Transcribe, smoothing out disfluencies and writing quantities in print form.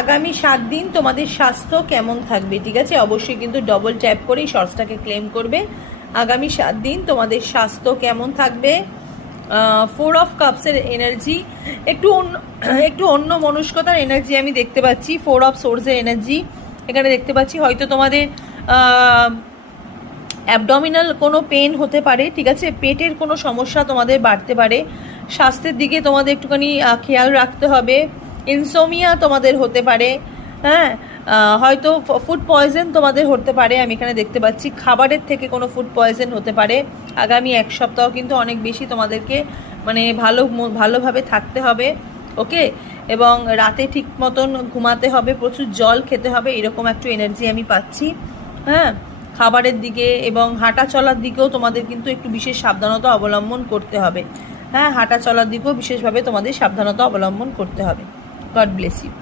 আগামী 7 দিন তোমাদের স্বাস্থ্য কেমন থাকবে, ঠিক আছে? অবশ্যই কিন্তু ডবল ট্যাপ করে এই শর্টসটাকে ক্লেম করবে। আগামী 7 দিন তোমাদের স্বাস্থ্য কেমন থাকবে। 4 অফ কাপসের এনার্জি, একটু অন্য মনস্কতার এনার্জি আমি দেখতে পাচ্ছি। 4 অফ সোর্সের এনার্জি এখানে দেখতে পাচ্ছি। হয়তো তোমাদের অ্যাবডোমিনাল কোনো পেন হতে পারে, ঠিক আছে? পেটের কোনো সমস্যা তোমাদের বাড়তে পারে। স্বাস্থ্যের দিকে তোমাদের একটুখানি খেয়াল রাখতে হবে। ইনসোমিয়া তোমাদের হতে পারে, হ্যাঁ। হয়তো ফুড পয়জন তোমাদের হতে পারে, আমি এখানে দেখতে পাচ্ছি। খাবারের থেকে কোনো ফুড পয়জন হতে পারে। আগামী 1 সপ্তাহ কিন্তু অনেক বেশি তোমাদেরকে মানে ভালোভাবে থাকতে হবে, ওকে? এবং রাতে ঠিক মতন ঘুমাতে হবে, প্রচুর জল খেতে হবে, এরকম একটু এনার্জি আমি পাচ্ছি, হ্যাঁ। খাবারের দিকে এবং হাঁটা চলার দিকেও তোমাদের কিন্তু একটু বিশেষ সাবধানতা অবলম্বন করতে হবে, হ্যাঁ। হাঁটা চলার দিকেও বিশেষভাবে তোমাদের সাবধানতা অবলম্বন করতে হবে। God bless you.